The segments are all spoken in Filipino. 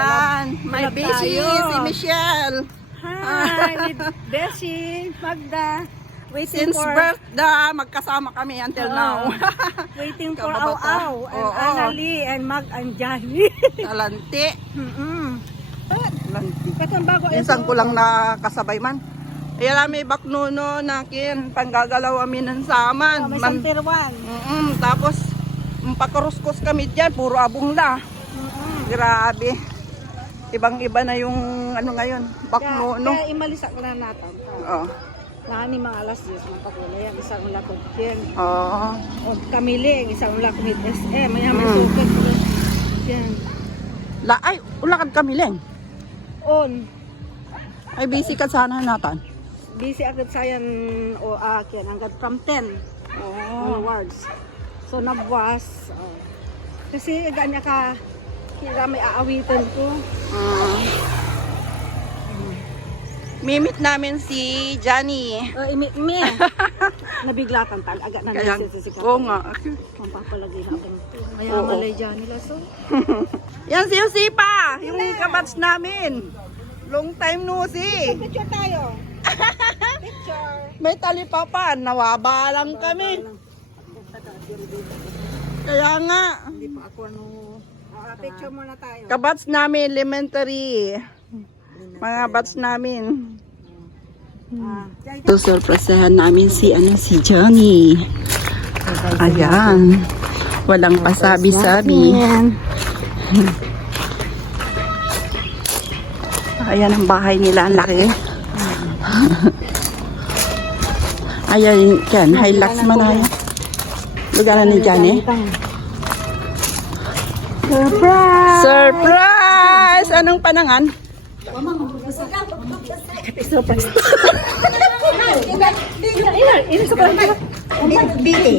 Ayan, may busy si Michelle. Hi, with Beshi, Magda. Waiting Since for birthday, magkasama kami until now. waiting for Kababata. Au Au and Oo. Annalie and Mag and Johnny. Talanti. Talanti. Katang bago Minsan ko lang nakasabay man. Ayan, may baknuno na kin, panggagalaw kami ng saman. may santirwan. Tapos, pakaruskos kami dyan, puro abong la. Grabe. Ibang-iba na yung ano ngayon, baknuno. Kaya imalisak na natin. Oo. Nani mga alas 10 ng pagulay, isang lakot yan. Oo. O kamiling, isang lakot with SM. Maya may sukat. Yan. Ay, ulakad kami lang. On. Ay, busy ka sana natin. Busy agad sayan o akin. Hanggang from 10 onwards. So, nabwas. Kasi ganya ka, kaya may aawitan ko. Mimit namin si Johnny. Me. Nabiglatan tag. Agad na Kaya, nagsisikat. oo nga. Mampapalagay natin. Maya malay dyan nila. So, Yan si Usipa, yung kabats namin. Long time no see. picture tayo. Picture. May talipapan, nawaba lang kami. Kaya nga, Hindi pa ako ano. Picture muna tayo. kabats namin elementary. Mga bats namin. Susurpresahan namin si Johnny. Ayan. Walang pasabi-sabi. Ayan ang bahay nila, ang laki. Ayan, yan, Hilux man ay. Lugaran ni Johnny. Surprise! Surprise! Anong panangan? Surprise. Ini surprise. Bili.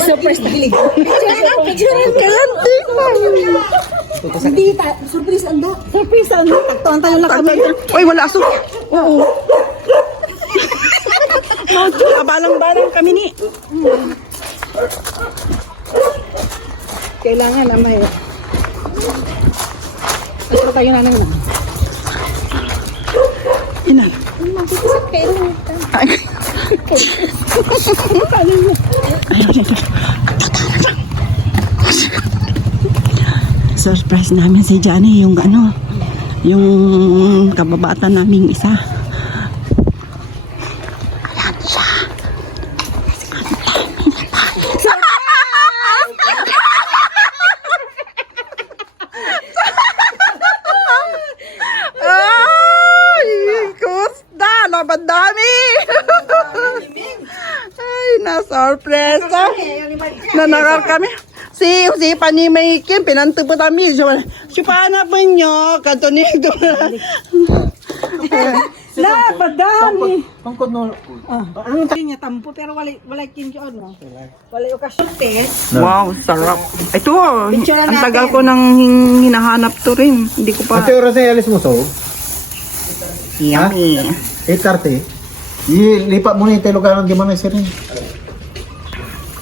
Surprise na. Hindi ta, surprise ando. Surprise ando. Tagtuan tayo lang kami. Uy, wala aso. Oo. Abalang-balang kami ni. Kailangan na may. Ano tayo na nang. Ina. Ay. Surprise namin si Johnny, yung ano, yung kababata naming isa. Ayan siya. Ay, kusta, laban dami. Ay, na-surpresa. Nanakar kami. Si pani may kin, pinantupo kami. Si pana po nyo, katonito. La, padami. Pangkod no. Ang tayo niya tampo pero wala kinyo ano. Wala okasyon test. Wow, sarap. Ito, Picture ang natin. tagal ko nang hinahanap to rin. Hindi ko pa. Ate oras na alis mo so? Yummy. 8:30. Lipat mo na yung lugar ng gimana sir.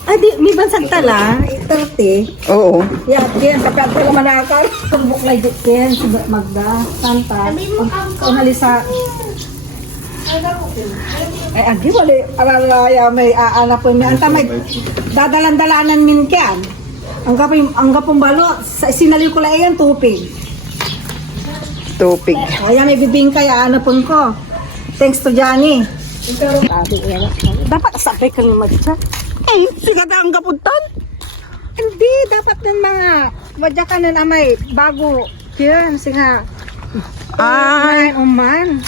Ay, di, may bansag tala, 30. Oo. Yeah, yan, pagkat ko manakar. Tumbok na dito yan, si Magda, Santa. Unalisa. Ay, agi, wala, aralaya, may aanapon niya. Anta, may dadalan-dalanan min kyan. Ang gapong balo, sinaliw ko lang yan, tupig. Tupig. Ay, may bibingkay, aanapon ko. Thanks to Johnny. Dapat sabay ka ni Magda. Eh, sigat ang kapuntan. Hindi, dapat ng mga wadyakan na may bago. Yan, singa. Ay, Uman.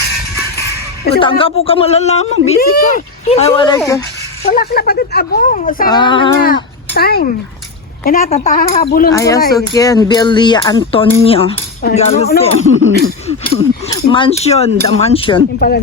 utangga po ka malalaman. Busy ka. Hindi. Ay, wala ka. Wala ka na pagod abong. Sa Ah. na time. Kaya natin, tahahabulon ko Ay, lang. asukin. Belia Antonio. Ay, Galus no. Mansion. The mansion. Yung pala